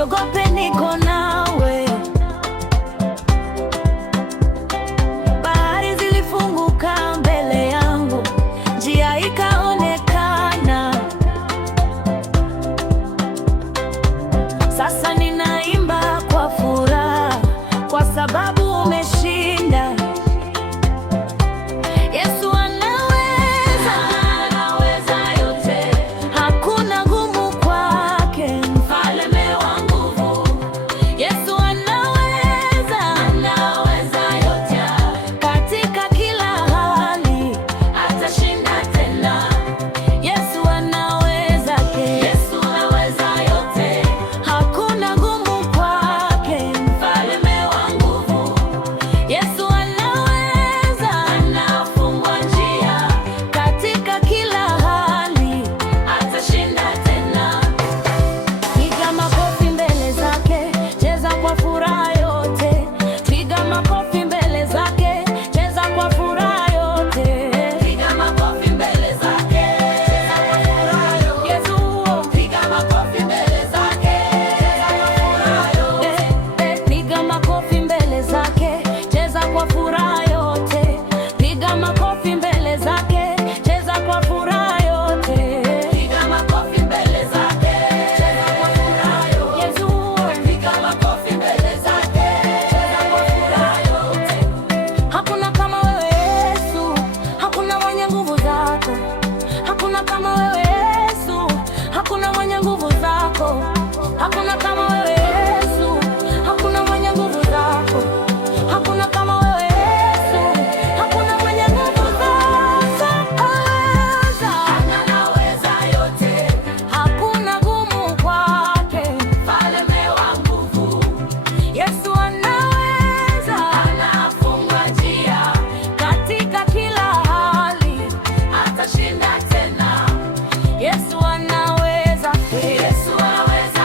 usiogope, niko nawe. Bahari zilifunguka mbele yangu, njia ikaonekana. Sasa ninaimba kwa furaha, kwa sababu umeshinda. Yesu anaweza, anaweza yote, hakuna gumu kwake, mfalme wa nguvu. Yesu anaweza, anaweza yote, katika kila hali atashinda tena. Yesu anaweza, Yesu anaweza yote, hakuna gumu kwake, mfalme wa nguvu. Yesu anaweza, anafungua njia, katika kila hali atashinda tena. Piga makofi mbele zake, cheza kwa furaha yote. Piga makofi mbele zake, cheza kwa furaha yote. Piga makofi mbele zake, cheza kwa furaha yote. Yesu, piga makofi mbele zake, cheza kwa furaha yote. Piga makofi mbele zake, cheza kwa furaha yote. Piga makofi mbele zake, cheza kwa furaha yote. Piga makofi mbele zake, cheza kwa furaha yote. Yesu, piga makofi mbele zake, cheza kwa furaha yote. Hakuna kama wewe Yesu, hakuna mwenye nguvu zako. Hakuna kama wewe Yesu, hakuna mwenye nguvu zako. Hakuna kama wewe Yesu, hakuna mwenye nguvu zako. Hakuna kama wewe Yesu, hakuna mwenye nguvu zako. Anaweza yote, hakuna gumu kwake, mfalme wa nguvu. Yesu anaweza, anafungua njia, katika kila hali atashinda tena. Yesu anaweza, Yesu anaweza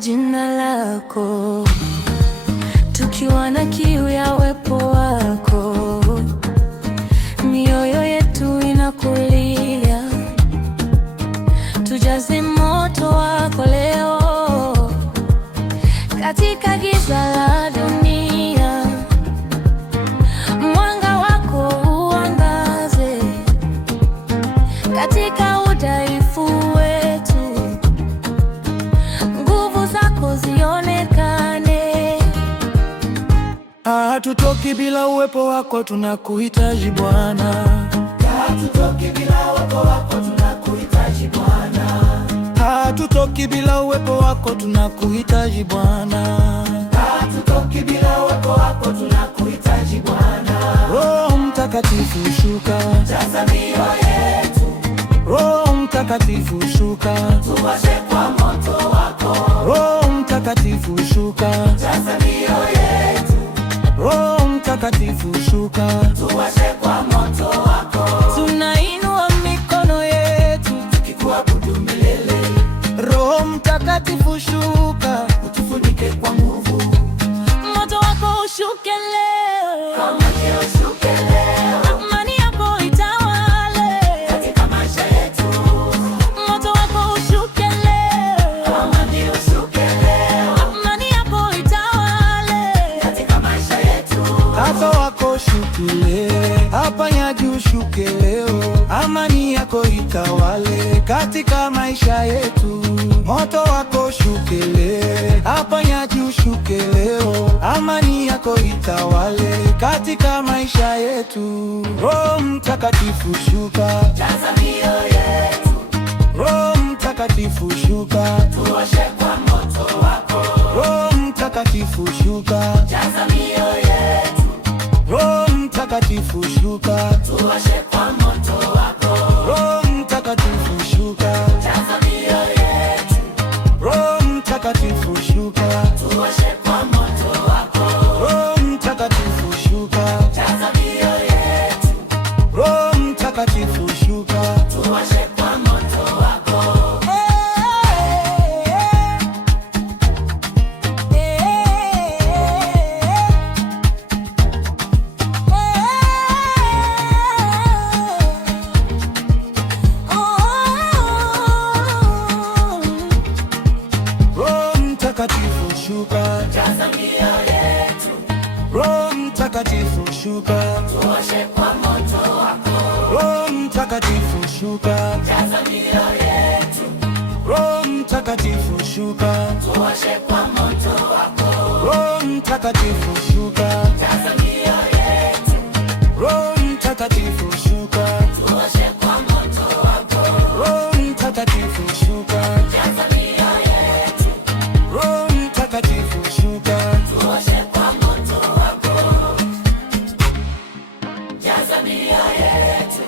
kwa jina lako, tukiwa na kiu ya uwepo wako, mioyo yetu inakulia. Tujaze moto wako leo katika giza la dunia, mwanga wako uangaze katika udhaifu wetu, nguvu zako zionekane. Hatutoki bila uwepo wako, tunakuhitaji Bwana. Hatutoki bila uwepo wako, tunakuhitaji Bwana. Hatutoki bila uwepo wako, tunakuhitaji Bwana. Hatutoki bila uwepo wako, tunakuhitaji Bwana. Roho Mtakatifu shuka, jaza mioyo yetu. Roho Mtakatifu shuka, tuwashe kwa moto wako. Roho Mtakatifu shuka, jaza mioyo yetu. Roho Mtakatifu shuka, tuwashe kwa moto wako. Tunainua mikono yetu tukikuabudu milele. Roho Mtakatifu shuka, utufunike kwa nguvu. Moto wako ushuke leo, kama leo ushuke leo. amani yako itawale katika maisha yetu. Moto wako ushuke leo, kama leo ushuke leo. amani yako itawale katika maisha yetu. Moto wako shuke, hapa nyaji ushuke leo, amani yako itawale katika maisha yetu. Moto wako shukele, hapa nyaji ushuke leo, amani yako itawale katika maisha yetu. Roho Mtakatifu shuka, jaza mioyo yetu. Roho Mtakatifu shuka, tuoshe kwa moto wako. Roho Mtakatifu shuka, jaza mioyo yetu. Roho Mtakatifu shuka, tuoshe kwa moto wako. Roho Mtakatifu shuka, jaza mioyo yetu. Roho Mtakatifu shuka, tuoshe kwa moto wako. Roho Mtakatifu shuka, jaza mioyo yetu. Roho Mtakatifu shuka, tuoshe kwa moto wako. Roho Mtakatifu shuka, jaza mioyo yetu. Roho Mtakatifu shuka, tuoshe kwa moto wako. Roho Mtakatifu shuka, jaza mioyo yetu. Roho Mtakatifu shuka, tuoshe kwa moto wako. Roho Mtakatifu shuka, jaza mioyo yetu. Roho Mtakatifu shuka, tuoshe kwa moto wako. Roho Mtakatifu shuka, jaza mioyo yetu. Roho Mtakatifu shuka, tuoshe kwa moto wako. Jaza mioyo yetu.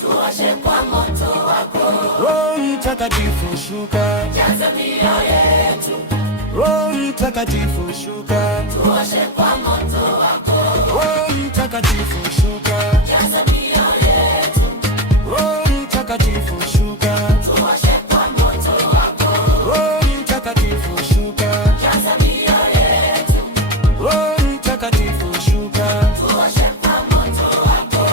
tuoshe kwa moto wako. Roho Mtakatifu shuka, Jaza mioyo yetu. Roho Mtakatifu shuka, tuoshe kwa moto wako. Roho Mtakatifu shuka, Jaza mioyo yetu. Roho Mtakatifu shuka, tuoshe kwa moto wako. Roho Mtakatifu shuka, Jaza mioyo yetu. Roho Mtakatifu shuka, tuoshe kwa moto wako.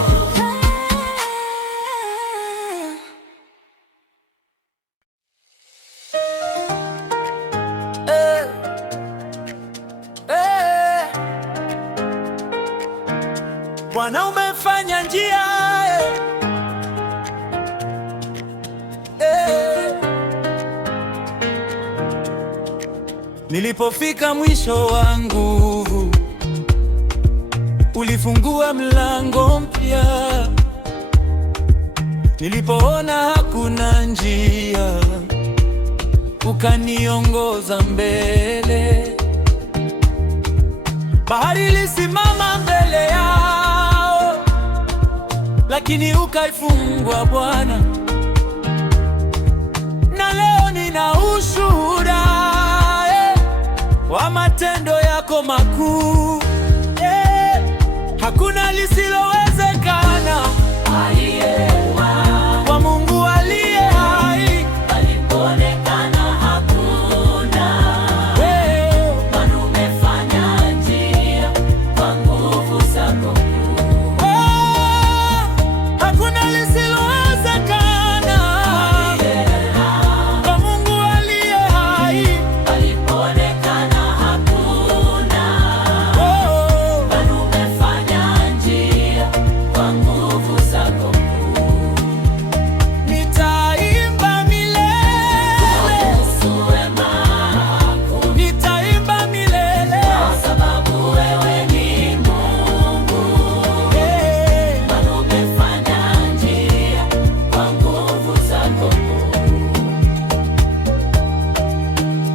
Bwana umefanya njia, nilipofika mwisho wangu, ulifungua mlango mpya. Nilipoona hakuna njia, ukaniongoza mbele. Bahari ilisimama mbele yao, lakini ukaifungua Bwana. Na leo nina ushuhuda wa matendo yako makuu. Hakuna lisilowezekana kwa Mungu aliye hai. Alipoonekana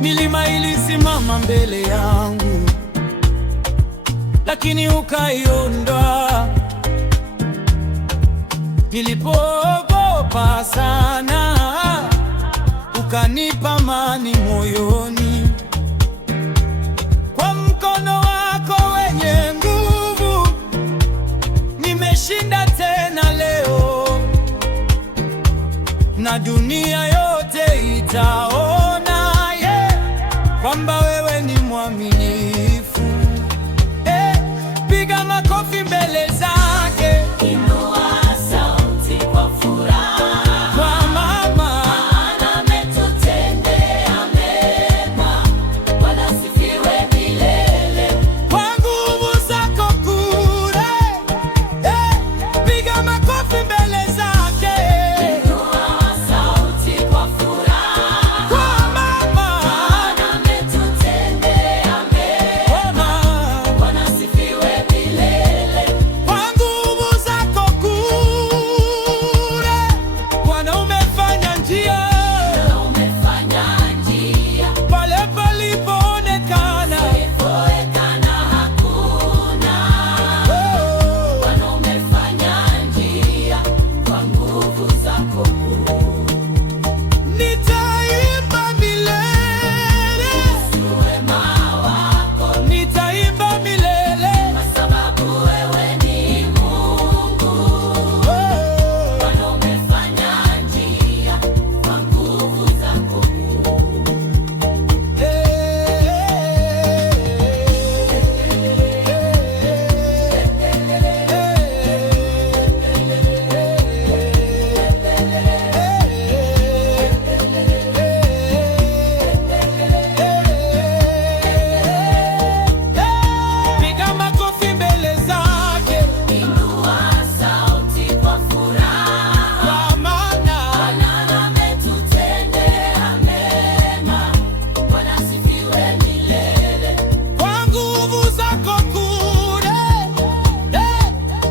Milima ilisimama mbele yangu, lakini ukaiondoa. Nilipoogopa sana, ukanipa amani moyoni. Kwa mkono wako wenye nguvu, nimeshinda tena leo, na dunia yote itaona kwamba wewe ni mwaminifu. Piga makofi mbele zake. Inua sauti kwa furaha, Kwa mama, maana ametutendea mema. Bwana asifiwe milele. kwa nguvu zako kule. Piga makofi mbele zake. Inua sauti kwa furaha, Kwa mama, maana ametutendea mema. kwa mama, Bwana asifiwe milele. kwa nguvu zako kule. Bwana, umefanya njia Na umefanya njia pale palipoonekana. ilipoonekana hakuna. Bwana umefanya njia kwa nguvu zako kuu. Nitaimba milele, Wema wako nitaimba milele. kwa sababu wewe ni Mungu. Bwana umefanya njia kwa nguvu zako kuu. Piga makofi mbele zake, Inua sauti kwa furaha, kwa maana Bwana ametutendea mema. Bwana asifiwe milele. kwa nguvu zako kule.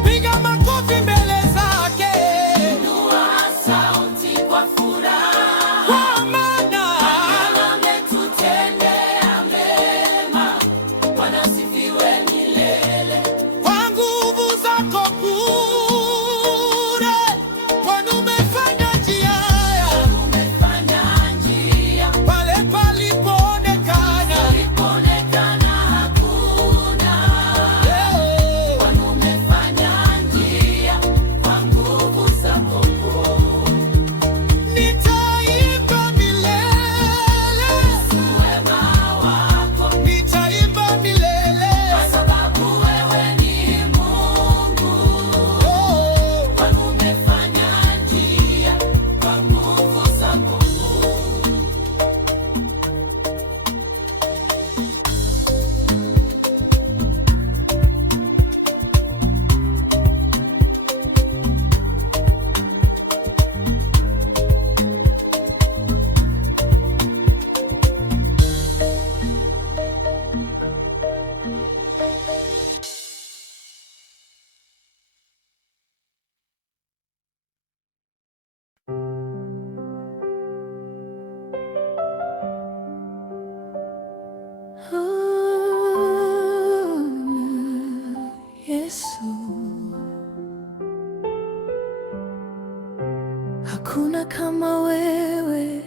Piga makofi mbele zake, Inua sauti kwa furaha, kwa maana Bwana ametutendea mema. Bwana asifiwe milele. kwa nguvu zako kule. Bwana, umefanya njia Umefanya njia pale palipoonekana. ilipoonekana hakuna. Bwana umefanya njia kwa nguvu zako kuu. Nitaimba milele, Wema wako nitaimba milele. kwa sababu wewe ni Mungu. Bwana umefanya njia kwa nguvu zako kuu. Yesu, hakuna kama wewe.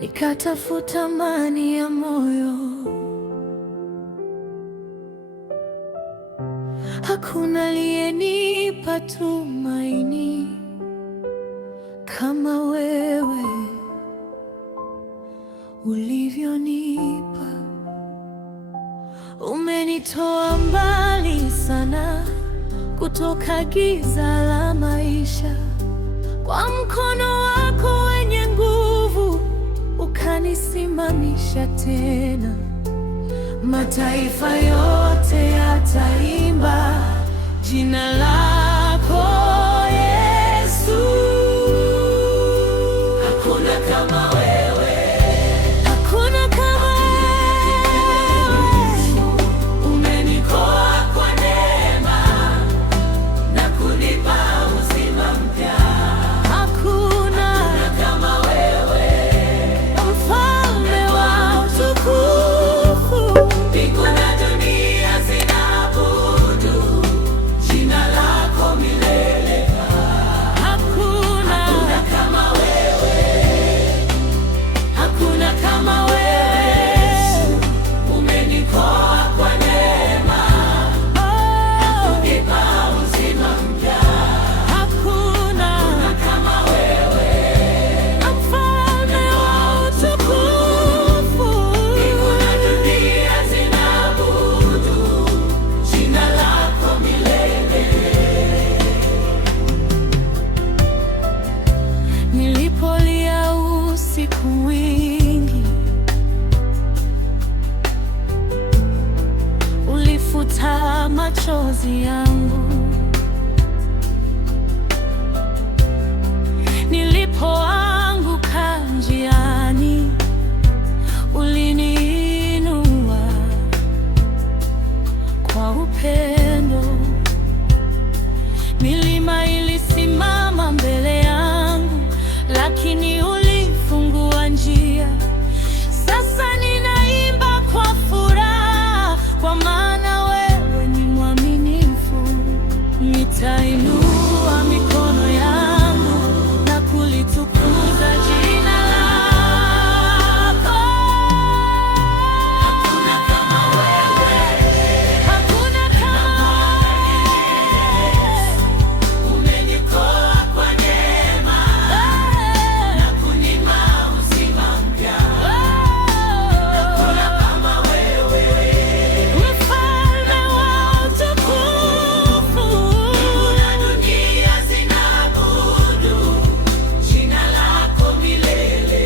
Nikatafuta amani ya moyo, hakuna aliyenipa tumaini kama wewe ulivyonipa. Umenitoa mbali sana kutoka giza la maisha, kwa mkono wako wenye nguvu ukanisimamisha tena. Mataifa yote yataimba jina lako Yesu. Hakuna kama wewe. Hakuna kama wewe. Umenikoa kwa neema na kunipa uzima mpya. Hakuna nafsi yangu. Nilipoanguka njiani, uliniinua kwa upendo. Milima ilisimama mbele yangu, lakini ulifungua njia. Sasa ninaimba kwa furaha, kwa maana wewe ni mwaminifu. Nitainua mikono yangu na kulitukuza jina lako. Hakuna kama wewe, Hakuna kama umeniokoa kwa neema na kunipa uzima mpya. Hakuna kama wewe, Mfalme wa utukufu. na dunia zinaabudu jina lako milele.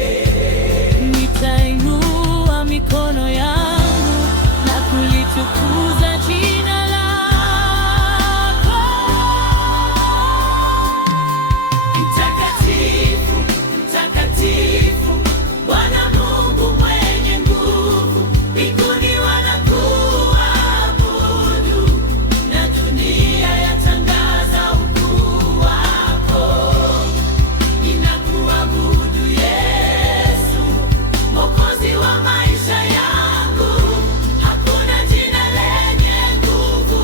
Nitainua mikono yangu na kulitukuza jina lako. Mtakatifu, mtakatifu, Bwana Mungu mwenye nguvu, mbinguni wanakuabudu na dunia yatangaza ukuu wako. Ninakuabudu Yesu, Mwokozi wa maisha yangu. Hakuna jina lenye nguvu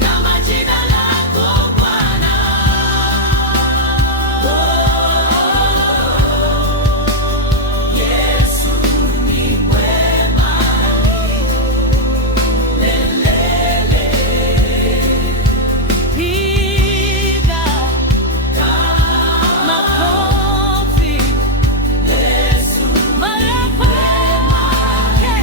kama jina lako Bwana. Yesu ni mwema milele. Piga makofi, Yesu mara kwake.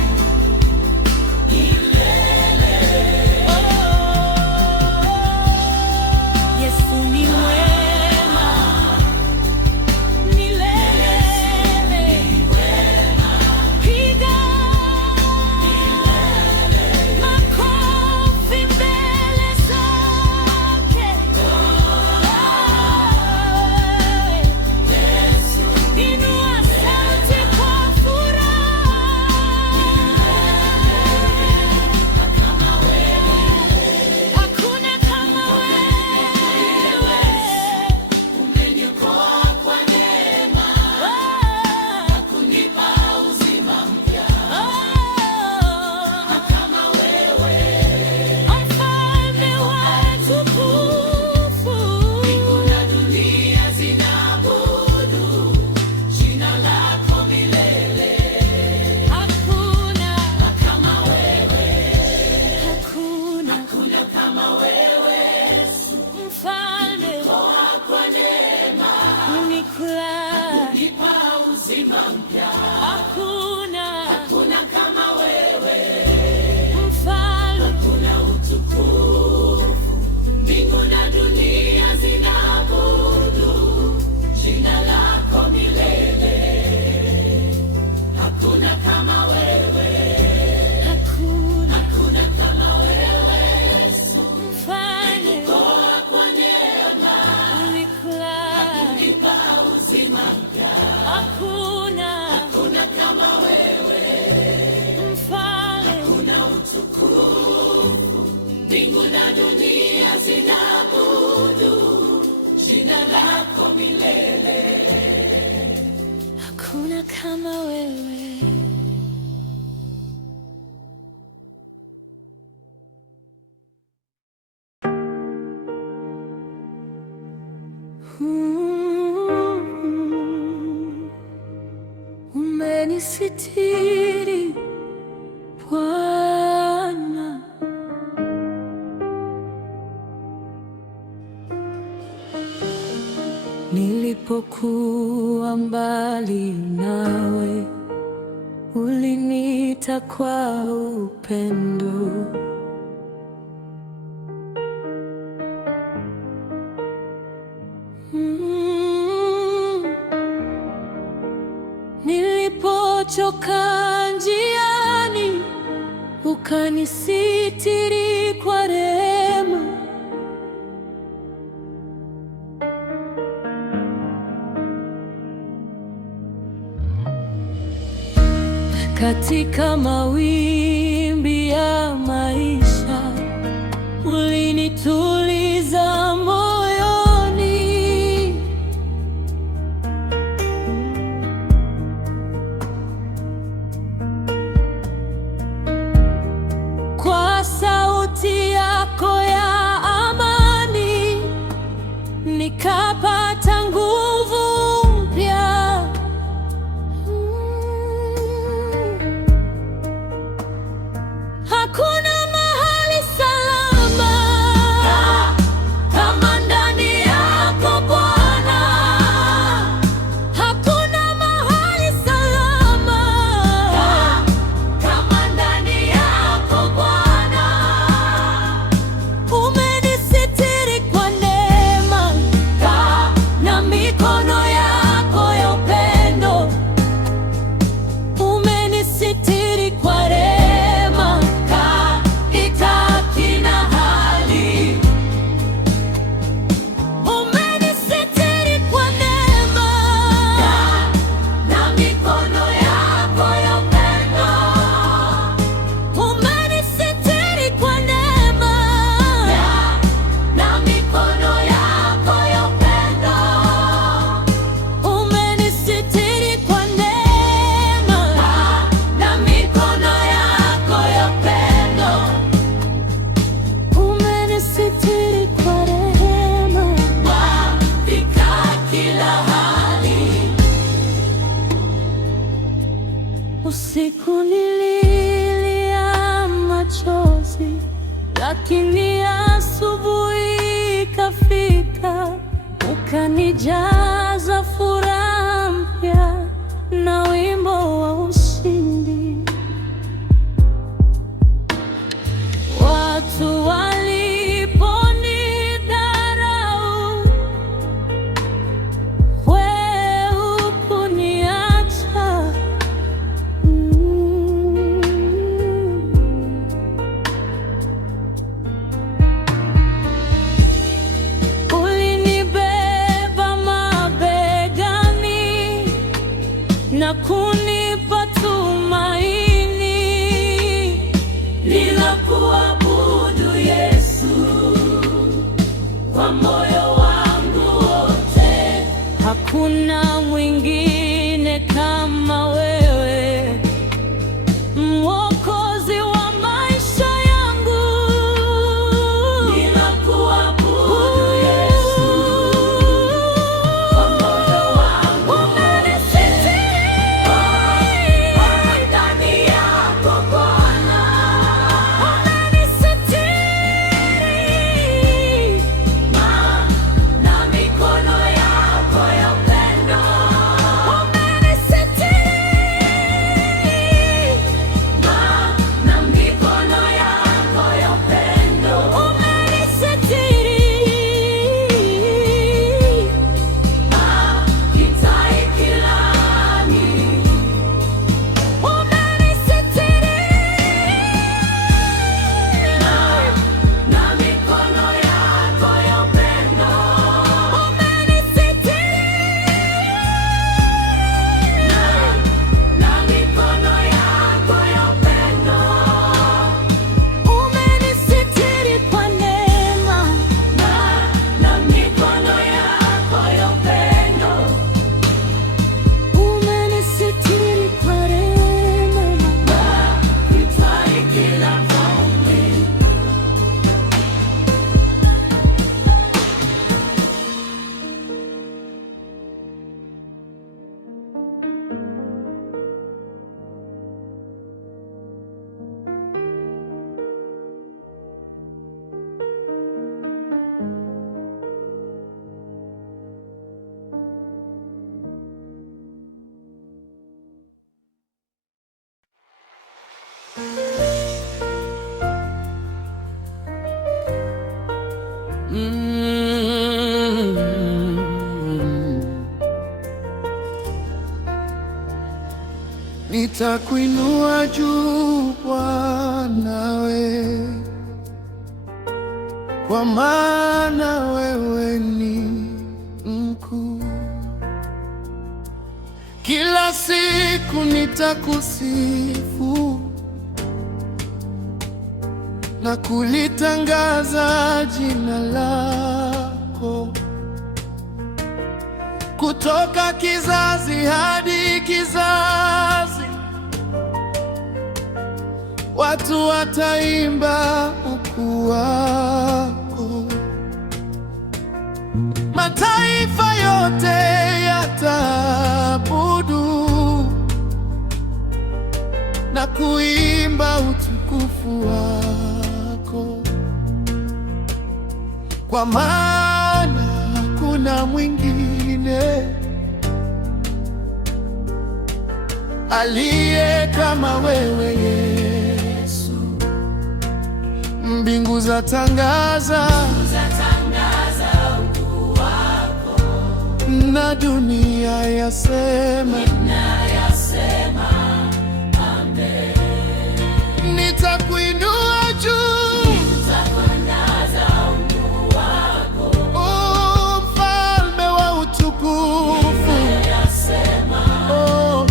Yesu ni mwema milele. Piga makofi mbele zake. Inua sauti kwa furaha. Hakuna kama wewe. umeniokoa kwa neema na kunipa uzima mpya. Kama wewe, Mfalme wa utukufu. mbingu na dunia zinaabudu jina lako milele. Hakuna Kama wewe, hakuna hakuna kama wewe, mfalme kwa neema unikula. nipa uzima mpya. Hakuna Hakuna kama wewe, mfalme kuna utukufu, mbingu na dunia zinaabudu jina lako milele. Hakuna kama wewe, hakuna hakuna kama wewe, mfalme kwa neema unikula. nipa uzima mpya. Hakuna Hakuna kama wewe, mfalme kuna utukufu, mbingu na dunia zinaabudu jina lako milele. hakuna kama wewe. Umenisitiri Bwana, nilipokuwa mbali nawe, uliniita kwa upendo. Nilipochoka njiani, ukanisitiri kwa rehema. Katika mawimbi ya maisha ulinituliza moyoni. Kwa sauti yako ya amani nikapata nguvu mpya. Hakuna mahali salama kama ndani yako Bwana. Hakuna mahali salama kama ndani yako Bwana. Umenisitiri kwa neema na mikono yako ya upendo. Umenisitiri kwa rehema katika kila hali. Umenisitiri kwa neema na mikono yako ya upendo. Umenisitiri kwa neema na mikono yako ya upendo. Umenisitiri kwa neema na mikono yako ya upendo. Umenisitiri kwa rehema katika kila hali. Usiku nililia machozi, lakini asubuhi ikafika, ukanijaza furaha mpya na wimbo wa ushindi. Watu waliponidharau, wewe hukuniacha. Ulinibeba mabegani na kunipa tumaini. Ninakuabudu Yesu kwa moyo wangu wote. Hakuna mwingine kama wewe, Mwokozi wa maisha yangu. Ninakuabudu Yesu kwa moyo wangu. Umenisitiri ndani yako Bwana. Umenisitiri na mikono yako ya upendo. Umenisitiri na mikono yako ya upendo. Umenisitiri kitai kilani. Umenisitiri na mikono yako ya upendo. Umenisitiri na mikono yako ya upendo. Umenisitiri kwa neema na mikono yako ya upendo. Umenisitiri kwa rehema kitai kila dhambi. Nitakuinua juu Bwana we, kwa maana wewe ni mkuu. Kila siku nitakusifu na kulitangaza jina lako, kutoka kizazi hadi kizazi, watu wataimba ukuu wako. Mataifa yote yataabudu na kuimba utukufu wako, kwa maana hakuna mwingine aliye kama wewe Yesu. Mbingu zatangaza ukuu wako, na dunia yasema amen. Nitakuinua juu, o Mfalme wa utukufu. Oh,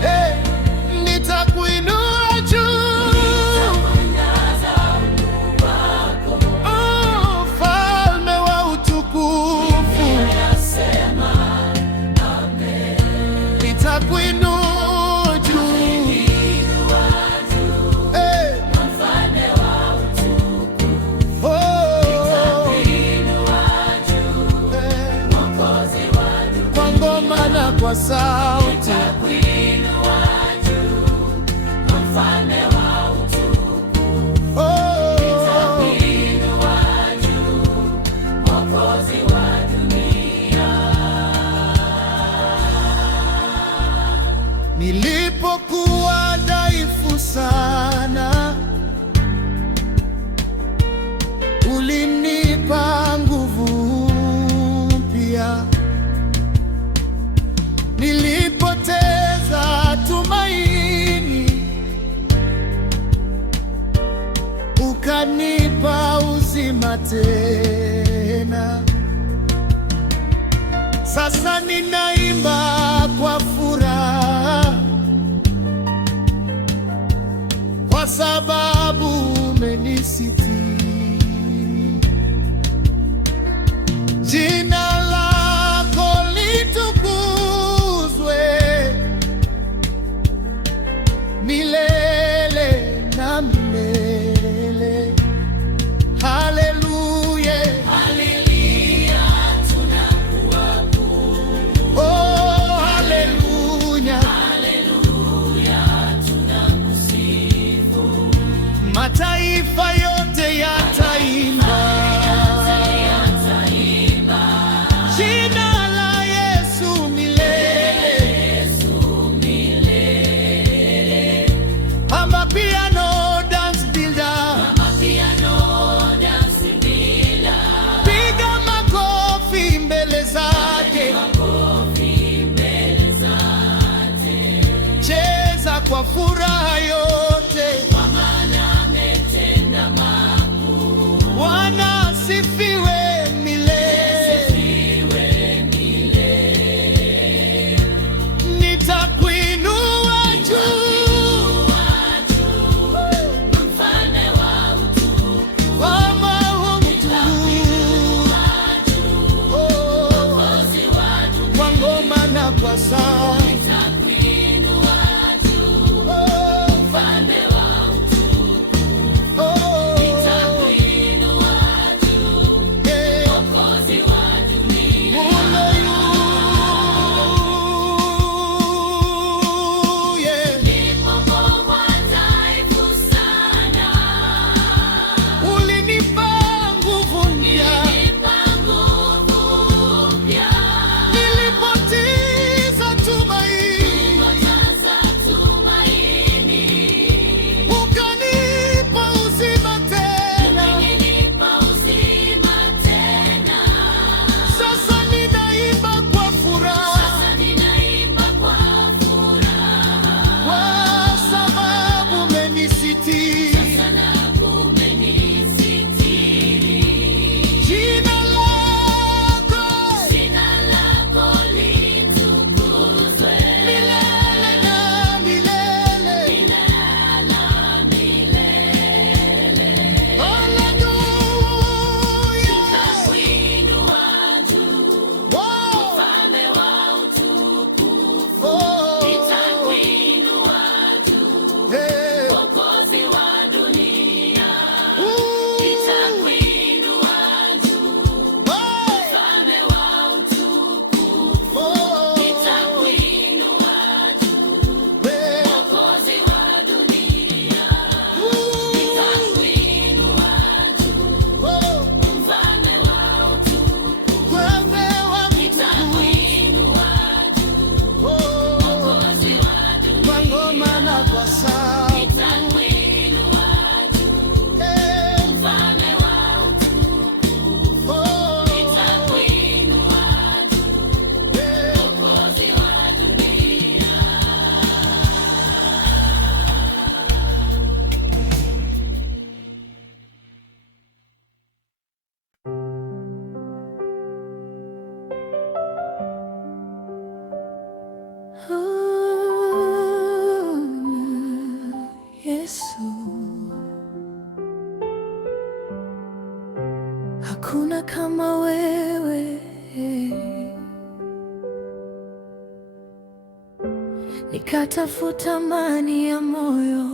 hey, nitakuinua juu, oh Mfalme wa utukufu. Nitakuinua juu, hey, kwa ngoma na kwa sauti, nilipokuwa dhaifu sana, ulinipa nguvu mpya. Nilipoteza tumaini, ukanipa uzima tena. Sasa ninaimba kwa furaha, kwa sababu umenisitiri. Jina lako litukuzwe milele na milele. Haleluya, haleluya, tunakuabudu. Oh, haleluya, haleluya, tunakusifu. Mataifa yote yataimba jina la Yesu milele. Amapiano dance builder, piga makofi mbele zake, cheza kwa furaha yote, Bwana asifiwe milele. Nitakuinua juu, Mama wa utukufu, kwa ngoma na kwa sauti. Nilipotiza tuma Yesu, hakuna kama wewe. Nikatafuta amani ya moyo,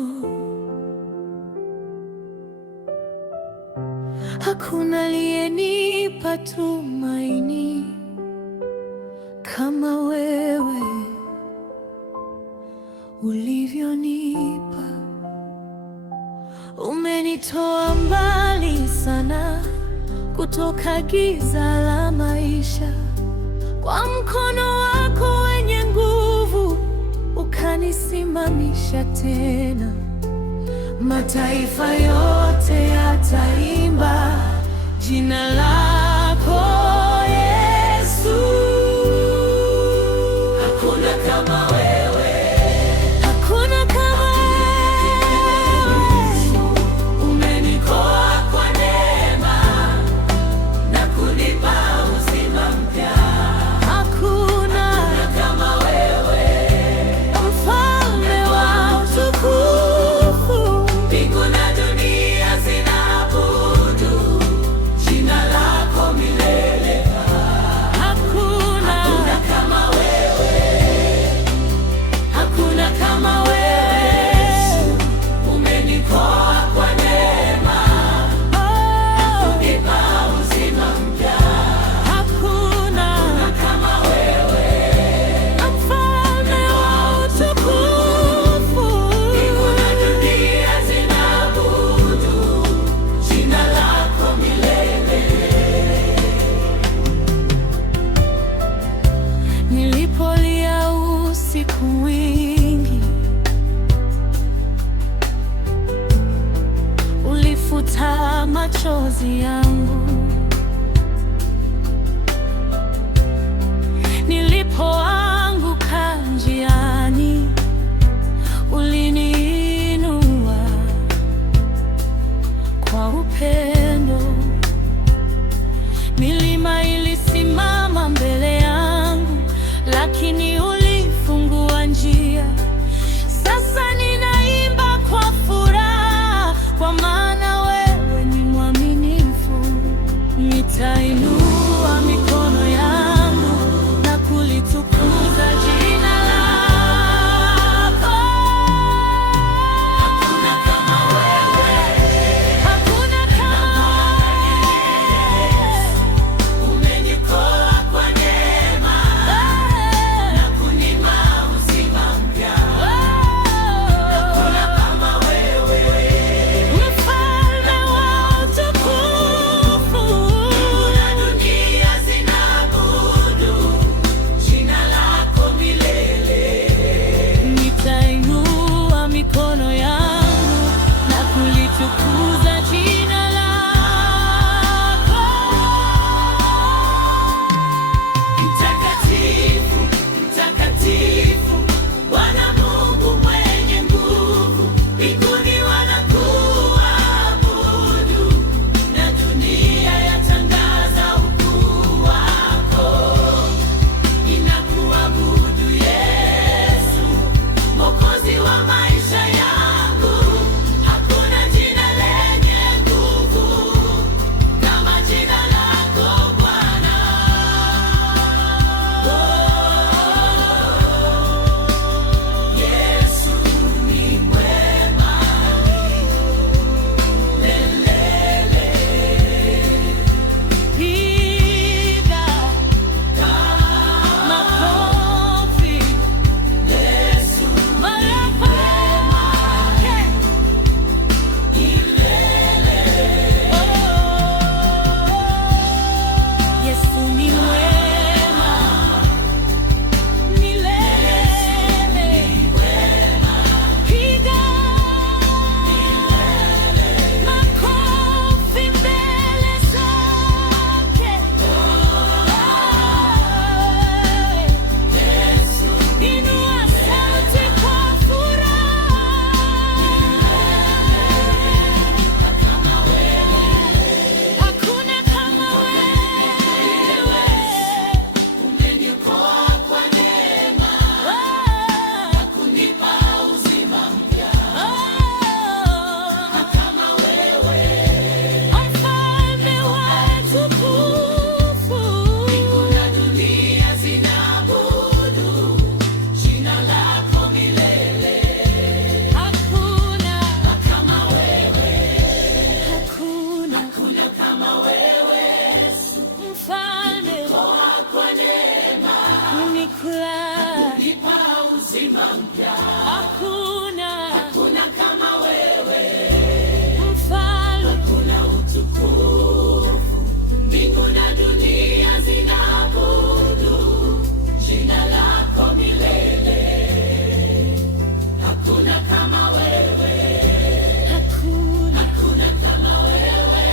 hakuna aliyenipa tumaini kama wewe ulivyonipa. Umenitoa mbali sana kutoka giza la maisha, kwa mkono wako wenye nguvu ukanisimamisha tena. Mataifa yote yataimba jina lako Yesu. Hakuna kama wewe, Hakuna kama wewe. umenikoa kwa neema na kunipa uzima mpya. Hakuna Kama wewe, mfalme wa utukufu. mbingu na dunia zinaabudu jina lako milele. Hakuna Kama wewe, hakuna kama wewe, umenikoa kwa neema, oh, nipa uzima mpya. hakuna Kama wewe, mfalme wa utukufu. mbingu na dunia zinaabudu jina lako milele. Nilipolia usiku mwingi, ulifuta machozi yangu. Nilipoanguka njiani, uliniinua kwa upendo. Milima ilisimama mbele yangu, lakini ulifungua njia. Sasa ninaimba kwa furaha, kwa maana wewe ni mwaminifu. uzima mpya. Hakuna kama wewe, mfalme, hakuna utukufu. Mbingu na dunia zinaabudu jina lako milele. Hakuna kama wewe, hakuna kama wewe.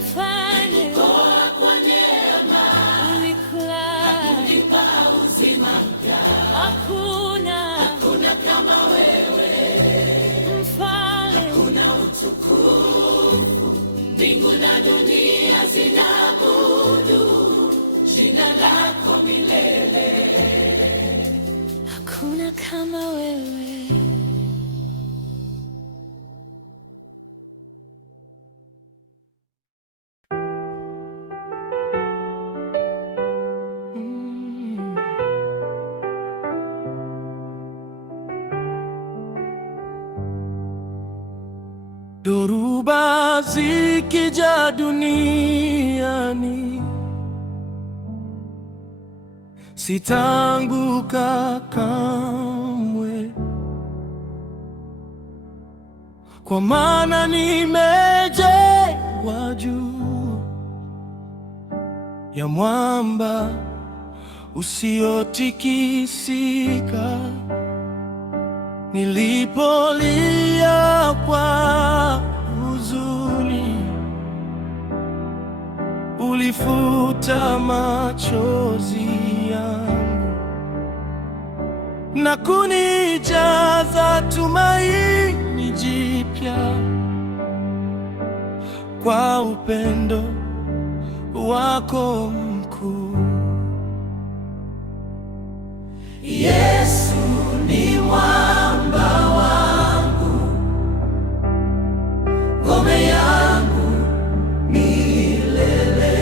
mfalme, Nilikoa kwa neema, ulikula. unipa uzima mpya. Hakuna kama wewe, mfalme, hakuna utukufu. Mbingu na dunia zinaabudu jina lako milele. hakuna kama wewe. Dhoruba zikija duniani, sitaanguka kamwe, kwa maana nimejengwa juu ya mwamba usiotikisika. Nilipolia kwa huzuni, ulifuta machozi yangu na kunijaza tumaini jipya kwa upendo wako mkuu. Yesu ni mwamba wangu, ngome yangu milele.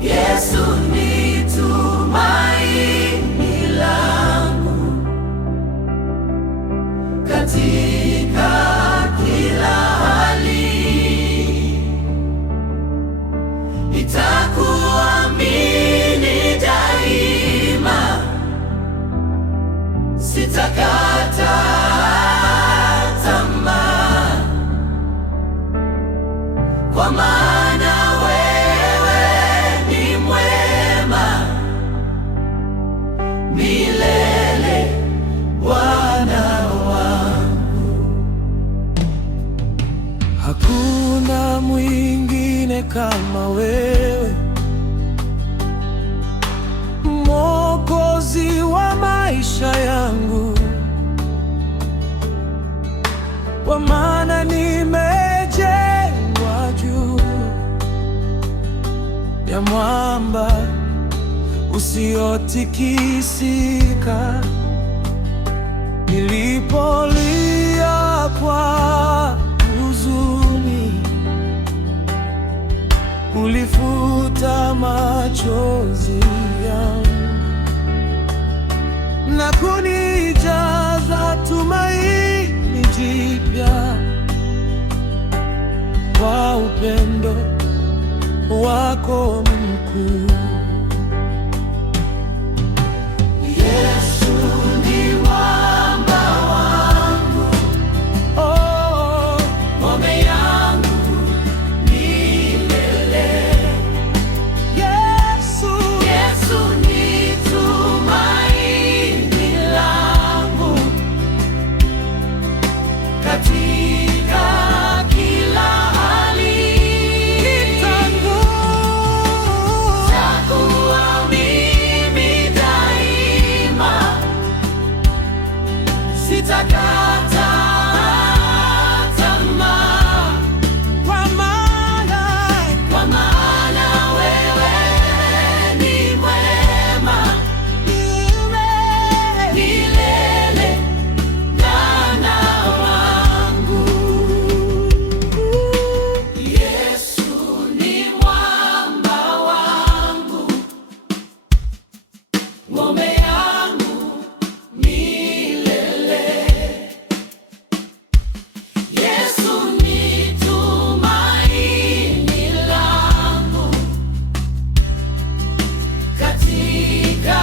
Yesu ni tumaini langu katika kila hali. Nitakuamini daima, sitakata tamaa, kwa maana wewe ni mwema milele, Bwana wangu. Hakuna mwingine kama wewe, Mwokozi wa maisha yangu, kwa maana nimejengwa juu ya mwamba usiotikisika. Nilipolia kwa huzuni, ulifuta machozi yangu na kunijaza tumaini jipya kwa upendo wako mkuu. Yesu ni mwamba wangu, Oh, ngome yangu milele. Yesu, Yesu ni tumaini langu katika kila hali. Nitakuamini daima, sitakata tamaa, kwa maana wewe ni mwema milele, Bwana wangu. Yesu ni mwamba wangu, ngome yangu milele. Yesu ni tumaini langu katika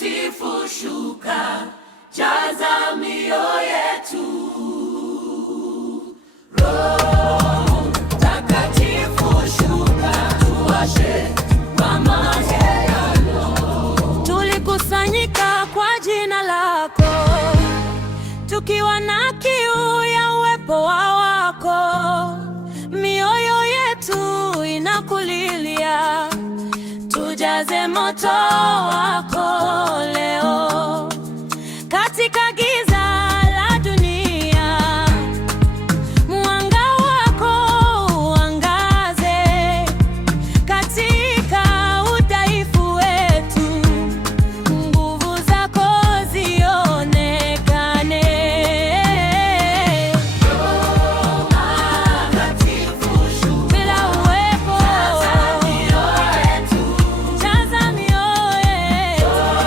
Mtakatifu shuka, jaza mioyo yetu. Roho Mtakatifu shuka, tuwashe kwa matendo. Tulikusanyika kwa jina lako, tukiwa na kiu ya uwepo wako. Mioyo yetu inakulilia, tujaze moto wako leo. Katika giza la dunia, mwanga wako uangaze. Katika udhaifu wetu, nguvu zako zionekane. Bila uwepo, jaza mioyo yetu.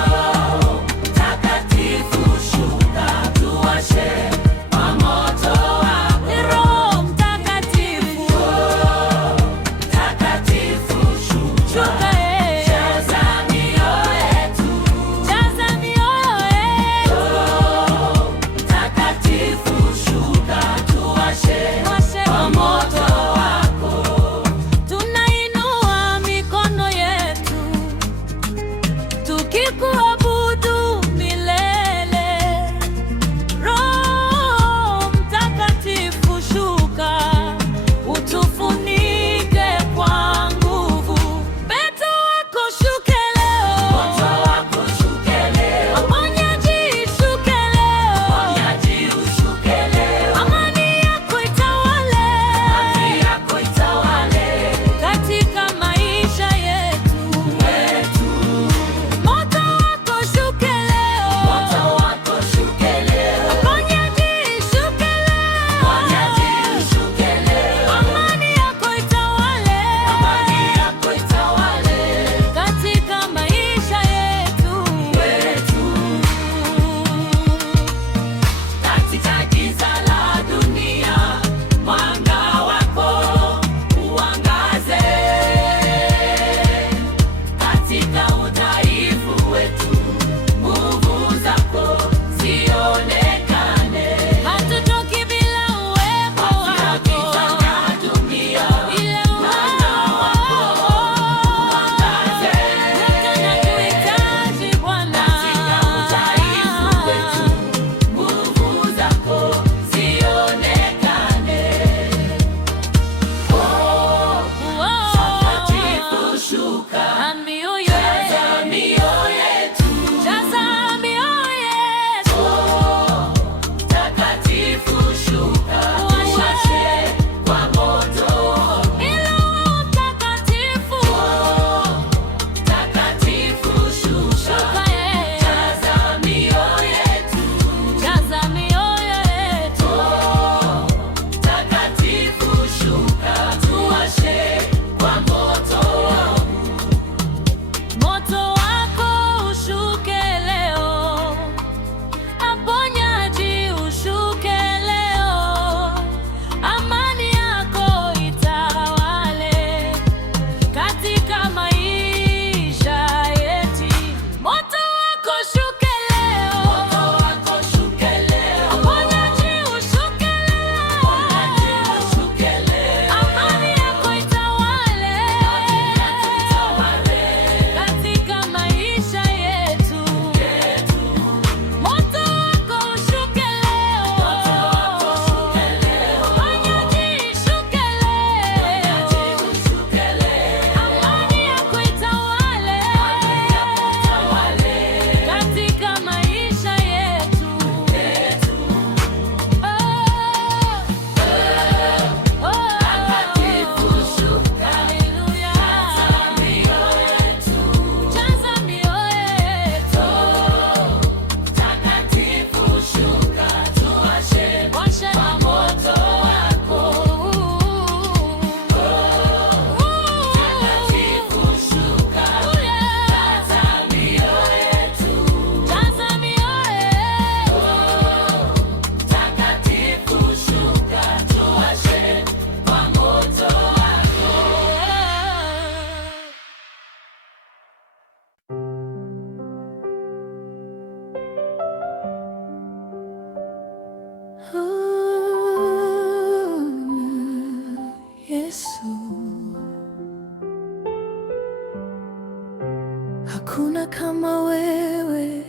hakuna kama wewe.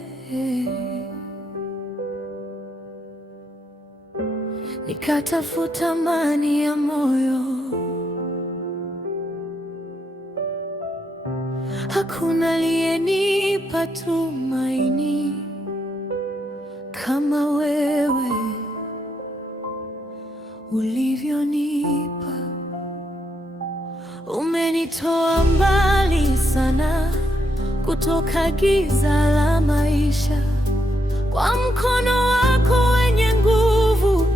Nikatafuta amani ya moyo, hakuna aliyenipa tumaini kama wewe ulivyonipa. Umenitoa mbali sana kutoka giza la maisha, kwa mkono wako wenye nguvu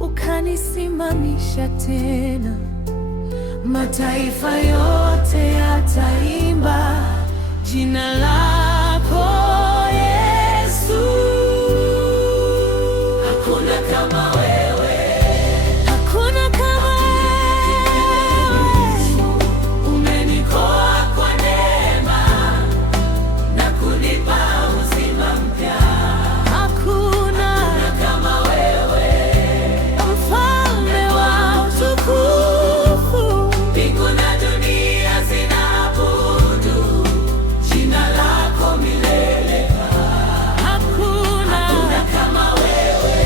ukanisimamisha tena. Mataifa yote yataimba jina lako Yesu. Hakuna kama wewe, Hakuna kama wewe. umenikoa kwa neema na kunipa uzima mpya. Hakuna Kama wewe, mfalme wa utukufu. mbingu na dunia zinaabudu jina lako milele. Hakuna Kama wewe,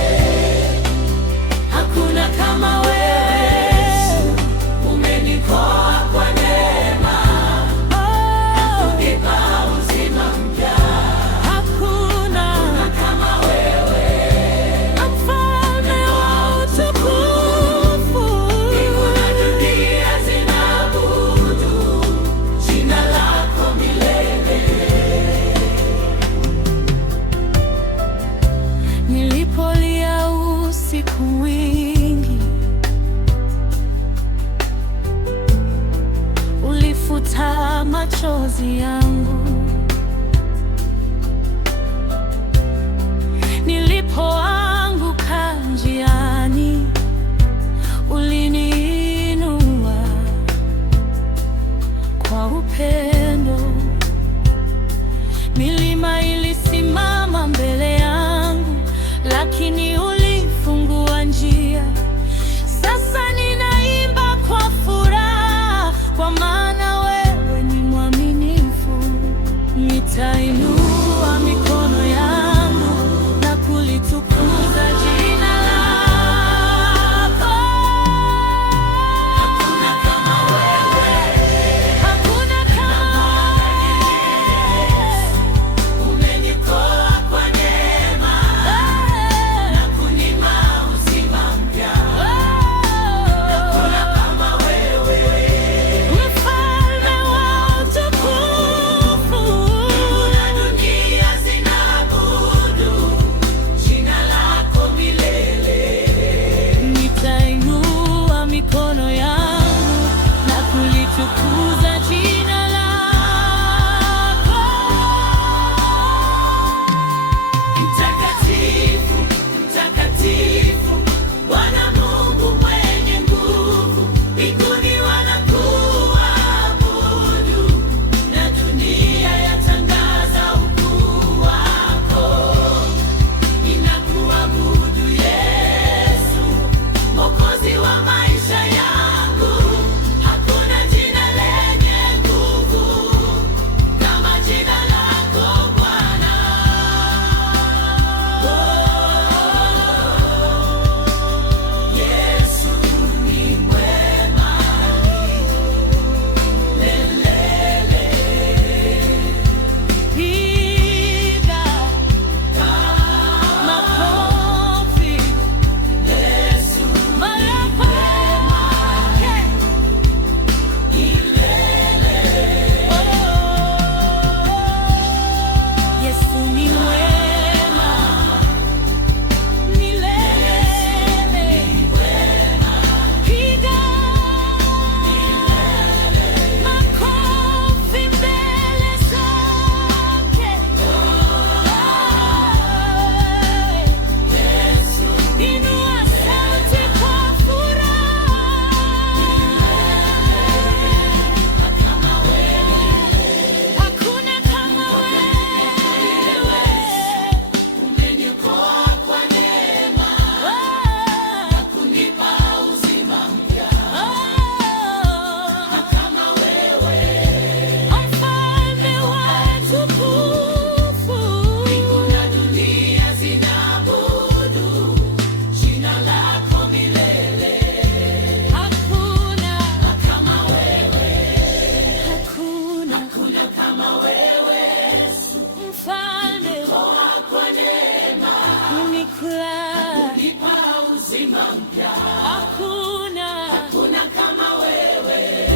kunipa uzima mpya. Hakuna kama wewe,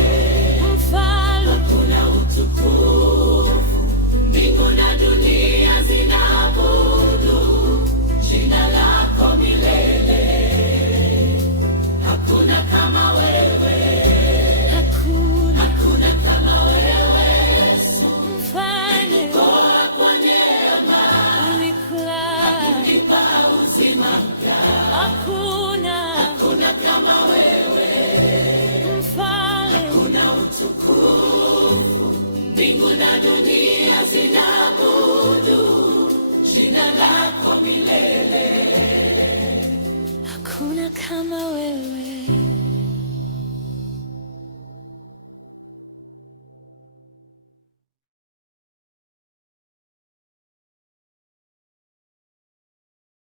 mfalme, hakuna utukufu. Mbingu na dunia zinaabudu jina lako milele. Hakuna kama wewe, hakuna kama wewe. mfalme, Kwa neema kunipa uzima mpya. Hakuna kama wewe, mfalme, hakuna utukufu. Mbingu na dunia zinaabudu jina lako milele. hakuna kama wewe.